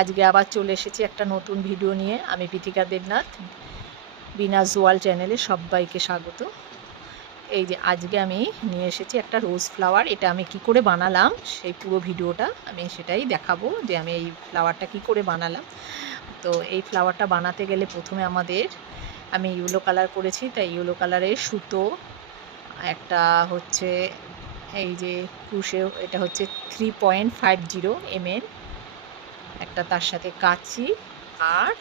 আজকে আবার চলে এসেছি একটা নতুন ভিডিও নিয়ে। আমি পৃথিকা দেবনাথ, বিনাস ওয়ার্ল্ড চ্যানেলে সবাইকে স্বাগত। এই যে আজকে আমি নিয়ে এসেছি একটা রোজ ফ্লাওয়ার। এটা আমি কি করে বানালাম সেই পুরো ভিডিওটা আমি সেটাই দেখাবো, যে আমি এই ফ্লাওয়ারটা কি করে বানালাম। তো এই ফ্লাওয়ারটা বানাতে গেলে প্রথমে আমি ইয়েলো কালার করেছি, তাই ইয়েলো কালারের সুতো একটা হচ্ছে, এই যে ক্রুশে, এটা হচ্ছে 3.50 mm, একটা তার সাথে কাঁচি আর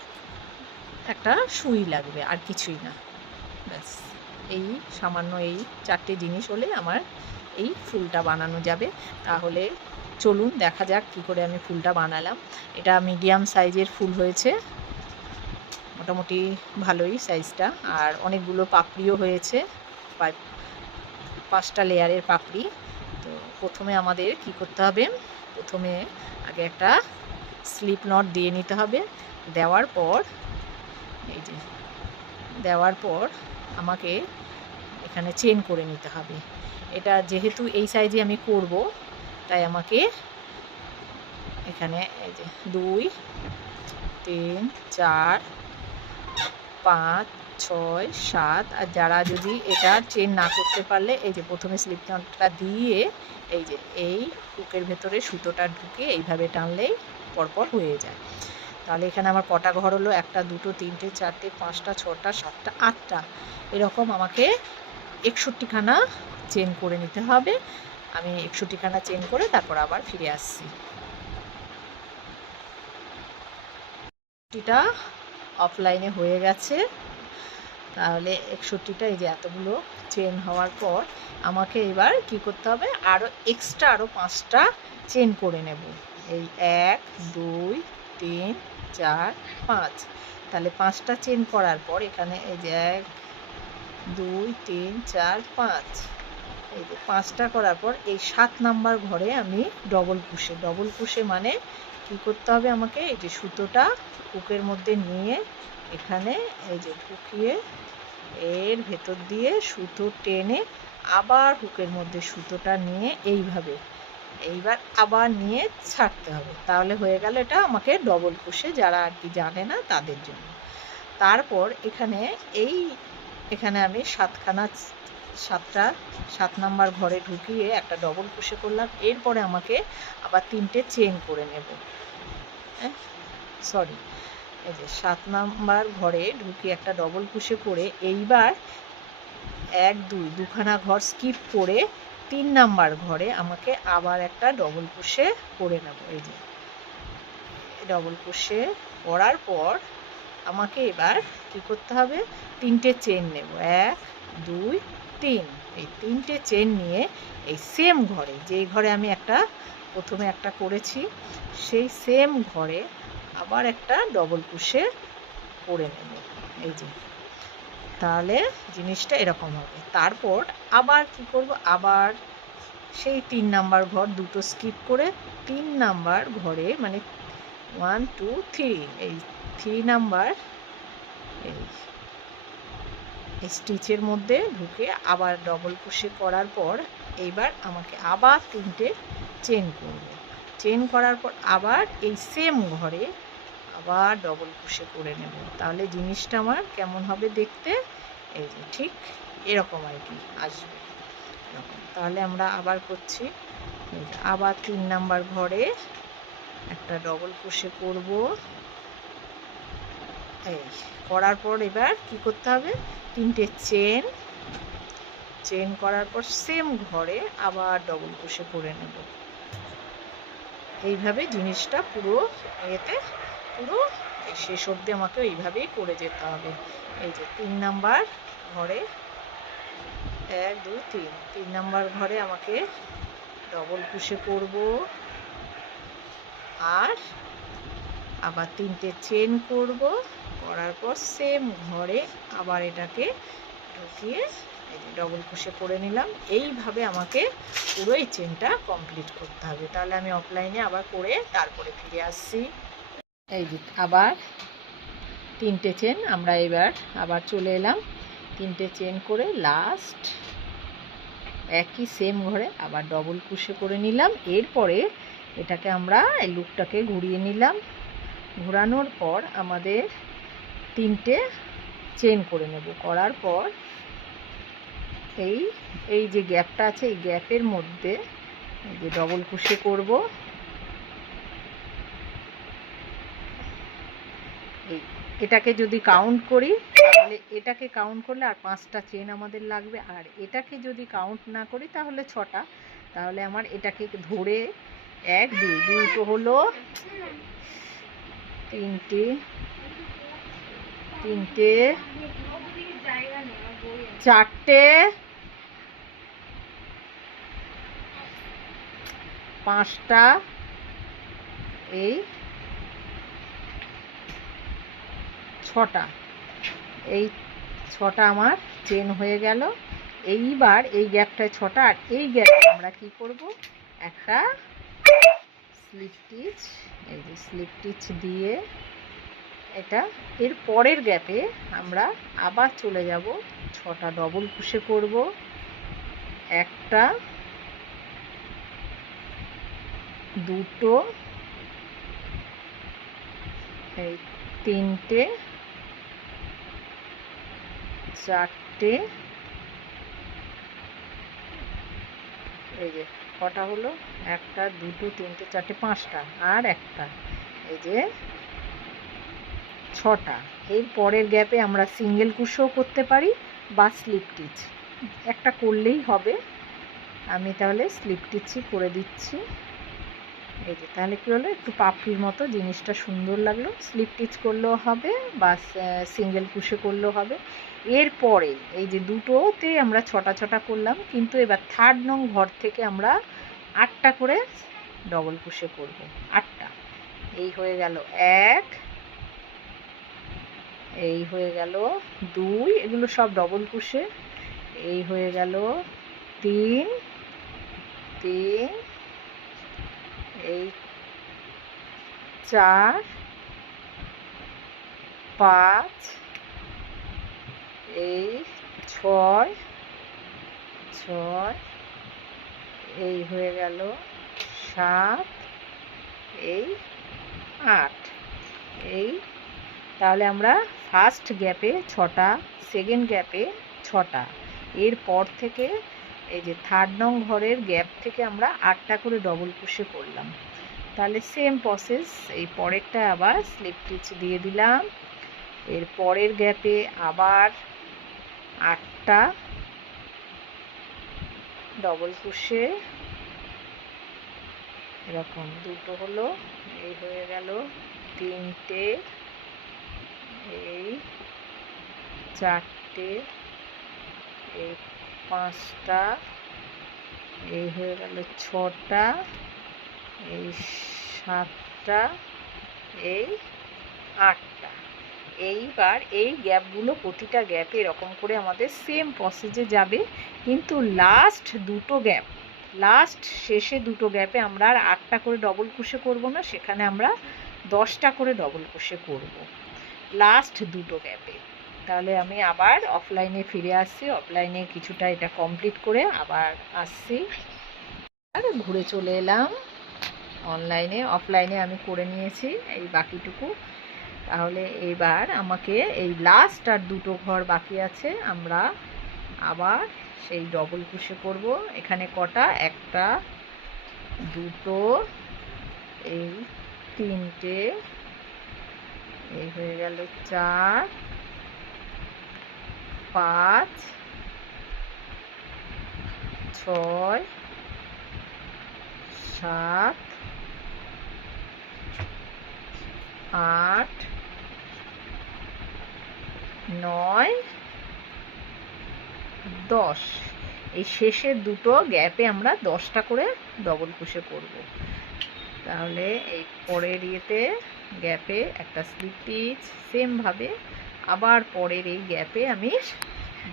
একটা সুই লাগবে, আর কিছুই না। ব্যাস এই সামান্য এই চারটে জিনিস হলে আমার এই ফুলটা বানানো যাবে। তাহলে চলুন দেখা যাক কী করে আমি ফুলটা বানালাম। এটা মিডিয়াম সাইজের ফুল হয়েছে, মোটামুটি ভালোই সাইজটা, আর অনেকগুলো পাপড়িও হয়েছে, 5টা লেয়ারের পাপড়ি। তো প্রথমে আমাদের কি করতে হবে, প্রথমে আগে একটা স্লিপ নট দিয়ে নিতে হবে। দেওয়ার পর এই যে দেওয়ার পর আমাকে এখানে চেন করে নিতে হবে। এটা যেহেতু এই সাইজে আমি করব, তাই আমাকে এখানে এই যে 2 3 4 5 6 7, আর যারা যদি এটা চেন না করতে পারলে এই যে প্রথমে স্লিপ নটটা দিয়ে এই যে এই হুকের ভেতরে সুতোটা ঢুকে এইভাবে টানলেই পরপর হয়ে যায়। তাহলে এখানে আমার কটা ঘর হলো, 1 2 3 4 5 6 7 8টা, এরকম আমাকে 61খানা চেন করে নিতে হবে। আমি 61খানা চেন করে তারপর আবার ফিরে আসছি। টা অফলাইনে হয়ে গেছে, তাহলে 61টা এই যে এতগুলো চেন হওয়ার পর আমাকে এবার কি করতে হবে, আরও 5টা চেন করে নেব। এই 1 2 3 4 5, তাহলে 5টা চেন করার পর এখানে এই যে 1 2 3 4 5, এই যে 5টা করার পর এই 7 নাম্বার ঘরে আমি ডবল কুশে মানে কি করতে হবে আমাকে, এই যে সুতোটা হুকের মধ্যে নিয়ে এখানে এই যে ঢুকিয়ে এর ভেতর দিয়ে সুতো টেনে আবার হুকের মধ্যে সুতোটা নিয়ে এইবার আবার নিয়ে ছাড়তে হবে। তাহলে হয়ে গেল এটা আমাকে ডবল কুশে, যারা আর কি জানে না তাদের জন্য। তারপর এখানে আমি 7 নাম্বার ঘরে ঢুকিয়ে একটা ডবল কুশে করলাম। এরপরে আমাকে আবার 3টে চেন করে নেব। এই যে 7 নাম্বার ঘরে ঢুকিয়ে একটা ডবল কুশে করে এইবার 1 2 দুখানা ঘর স্কিপ করে 3 নাম্বার ঘরে আমাকে আবার একটা ডবল কুশে করে নেব। এই যে ডবল কুশে করার পর আমাকে এবার কি করতে হবে, 3টে চেন নেব। 1 2 3, এই 3টে চেন নিয়ে এই সেম ঘরে, যেই ঘরে আমি প্রথমে একটা করেছি সেই সেম ঘরে আবার একটা ডবল কুশে করে নেব। এই যে তাহলে জিনিসটা এরকম হবে। তারপর আবার কি করব, আবার সেই 3 নাম্বার ঘর দুটো স্কিপ করে 3 নাম্বার ঘরে মানে 1 2 3, এই 3 নাম্বার এই স্টিচের মধ্যে ঢুকে আবার ডবল কুশি করার পর এইবার আমাকে আবার 3টে চেন করব। চেন করার পর আবার এই সেম ঘরে আবার ডবল কুশি করে নেব। তাহলে জিনিসটা আমার কেমন হবে দেখতে, এই যে ঠিক এরকম আর কি আসবে এরকম। তাহলে আমরা আবার করছি, আবার 3 নাম্বার ঘরে একটা ডবল কুশি করব। এই করার পর এবার কি করতে হবে, 3টে চেন করার পর সেম ঘরে আবার ডবল কুশি করে নেব। এইভাবে জিনিসটা পুরো শেষ অবধি আমাকে এইভাবেই করে যেতে হবে। এই যে 3 নাম্বার ঘরে 1 2 3 নাম্বার ঘরে আমাকে ডবল কুশি করব, আর আবার 3টে চেন করব, করার পর সেম ঘরে আবার এটাকে ঢুকিয়ে এই যে ডবল কুশি করে নিলাম। এইভাবে আমাকে পুরো এই চেনটা কমপ্লিট করতে হবে। তাহলে আমি অফলাইনে আবার করে তারপরে ফিরে আসছি। এই যে আবার 3টে চেন, আমরা এবার আবার চলে এলাম 3টে চেন করে লাস্ট একই সেম ঘরে আবার ডবল কুশি করে নিলাম। এরপরে এটাকে আমরা এই লুপটাকে ঘুরিয়ে নিলাম, ঘোরানোর পর আমাদের 3টে চেন করে নেব। করার পর এই যে গ্যাপটা আছে এই গ্যাপের মধ্যে এই যে ডবল ক্রোশে করব। এটাকে যদি কাউন্ট করি তাহলে এটাকে কাউন্ট করলে আর 5টা চেন আমাদের লাগবে, আর এটাকে যদি কাউন্ট না করি তাহলে 6টা। তাহলে আমার এটাকে ধরে 1 2 দুটো হলো, 3টে 4টে 5টা, এই 6টা, এই 6টা আমার চেন হয়ে গেল। এইবার এই গ্যাপটায় 6টা, আর এই গ্যাপে আমরা কি করব, একটা স্লিপ স্টিচ, এই যে স্লিপ স্টিচ দিয়ে এটা এর পরের গ্যাপে আমরা আবার চলে যাব, 6টা ডবল ক্রোশে করব, একটা দুটো এই 3টে 4টে, এই যে কটা হলো, একটা দুটো 3টে 4টে 5টা, আর একটা, এই যে 6টা। এর পরের গ্যাপে আমরা সিঙ্গেল ক্রোশও করতে পারি বা স্লিপ স্টিচ, একটা করলেই হবে। আমি তাহলে স্লিপ স্টিচই করে দিচ্ছি। এই যে তাহলে কী হলো, একটু পাপড়ির মতো জিনিসটা সুন্দর লাগলো। স্লিপ স্টিচ করলেও হবে বা সিঙ্গেল ক্রোশে করলেও হবে। এরপরে এই যে দুটোতে আমরা 6টা করলাম, কিন্তু এবার 3rd নং ঘর থেকে আমরা 8টা করে ডবল ক্রোশে করব, 8টা। এই হয়ে গেল 1, এই হয়ে গেল 2, এগুলো সব ডবল ক্রোশে, এই হয়ে গেল 3, এই 4, 5, এই 6, এই হয়ে গেল 7, এই 8। এই তাহলে আমরা ফার্স্ট গ্যাপে 6টা, সেকেন্ড গ্যাপে 6টা, এরপর থেকে এই যে 3rd নং ঘরের গ্যাপ থেকে আমরা 8টা করে ডবল ক্রোশে করলাম। তাহলে সেম প্রসেস, এই পরেরটা আবার স্লিপ স্টিচ দিয়ে দিলাম, এর পরের গ্যাপে আবার 8টা ডবল ক্রোশে, এরকম দুটো হলো, এই হয়ে গেল 3টে, এই 4টে, এই 5টা, এই হয়ে গেল 6টা, এই 7টা, এই 8টা। এইবার এই গ্যাপগুলো প্রতিটা গ্যাপে এরকম করে আমাদের সেম প্রসেসে যাবে, কিন্তু লাস্ট শেষে দুটো গ্যাপে আমরা আর 8টা করে ডবল ক্রোশে করব না, সেখানে আমরা 10টা করে ডবল ক্রোশে করব লাস্ট দুটো গ্যাপে। তাহলে আমি আবার অফলাইনে ফিরে আসছি, অফলাইনে কিছুটা এটা কমপ্লিট করে আবার আসছি, আর ঘুরে চলে এলাম অনলাইনে। অফলাইনে আমি করে নিয়েছি এই বাকিটুকু। তাহলে এবার আমাকে এই লাস্ট আর দুটো ঘর বাকি আছে, আমরা আবার সেই ডবল ক্রোশে করব। এখানে কটা, একটা দুটো, এই 3টে, এই হয়ে গেল 4, 5, 6, 7, 8, 9, 10। এই শেষের দুটো গ্যাপে আমরা 10টা করে ডবল ক্রোশে করব। তাহলে এই পরের ইয়েতে গ্যাপে একটা স্লিপ স্টিচ, সেমভাবে আবার পরের এই গ্যাপে আমি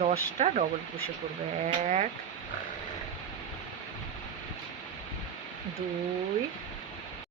10টা ডবল ক্রোশে করব। 1 2